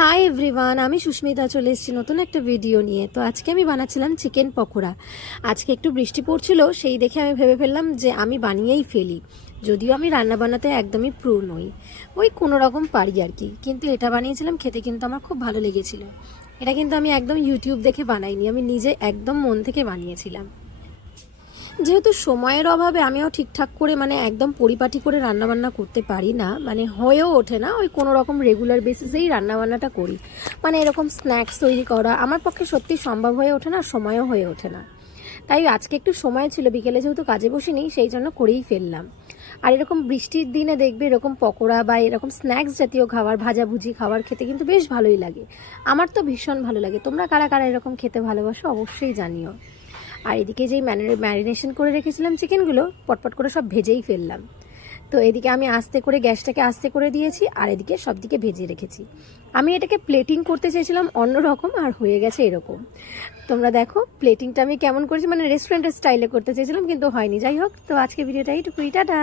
Hi everyone আমি সুস্মিতা, চলে এসেছি নতুন একটা ভিডিও নিয়ে। তো আজকে আমি বানাচ্ছিলাম চিকেন পকোড়া। আজকে একটু বৃষ্টি পড়ছিল, সেই দেখে আমি ভেবে ফেললাম যে আমি বানিয়েই ফেলি। যদিও আমি রান্না বানাতে একদমই প্রো নই। ওই কোনো রকম পারি আর কি। কিন্তু এটা বানিয়েছিলাম, খেতে কিন্তু আমার খুব ভালো লেগেছিল। এটা কিন্তু আমি একদম ইউটিউব দেখে বানাইনি, আমি নিজে একদম মন থেকে বানিয়েছিলাম। যেহেতু সময়ের অভাবে আমিও ঠিকঠাক করে মানে একদম পরিপাটি করে রান্নাবান্না করতে পারি না মানে হয়েও ওঠে না, ওই কোনো রকম রেগুলার বেসিসেই রান্নাবান্নাটা করি। মানে এরকম স্ন্যাক্স তৈরি করা আমার পক্ষে সত্যি সম্ভব হয়ে ওঠে না সময়ও হয়ে ওঠে না। তাই আজকে একটু সময় ছিল, বিকেলে যেহেতু কাজে বসিনি, সেই জন্য করেই ফেললাম। আর এরকম বৃষ্টির দিনে দেখবে এরকম পকোড়া বা এরকম স্ন্যাক্স জাতীয় খাবার, ভাজাভুজি খাবার খেতে কিন্তু বেশ ভালোই লাগে। আমার তো ভীষণ ভালো লাগে। তোমরা কারা কারা এরকম খেতে ভালোবাসো অবশ্যই জানিও। আর এদিকে যেই ম্যারিনেশন করে রেখেছিলাম চিকেনগুলো, পটপট করে সব ভেজেই ফেললাম। তো এদিকে আমি আস্তে করে গ্যাসটাকে আস্তে করে দিয়েছি, আর এদিকে সব দিকে ভেজে রেখেছি। আমি এটাকে প্লেটিং করতে চেয়েছিলাম অন্য রকম, আর হয়ে গেছে এরকম। তোমরা দেখো প্লেটিংটা আমি কেমন করেছি মানে রেস্টুরেন্টের স্টাইলে করতে চেয়েছিলাম, কিন্তু হয়নি। যাই হোক, তো আজকে ভিডিওটা এইটুকুই। টাটা!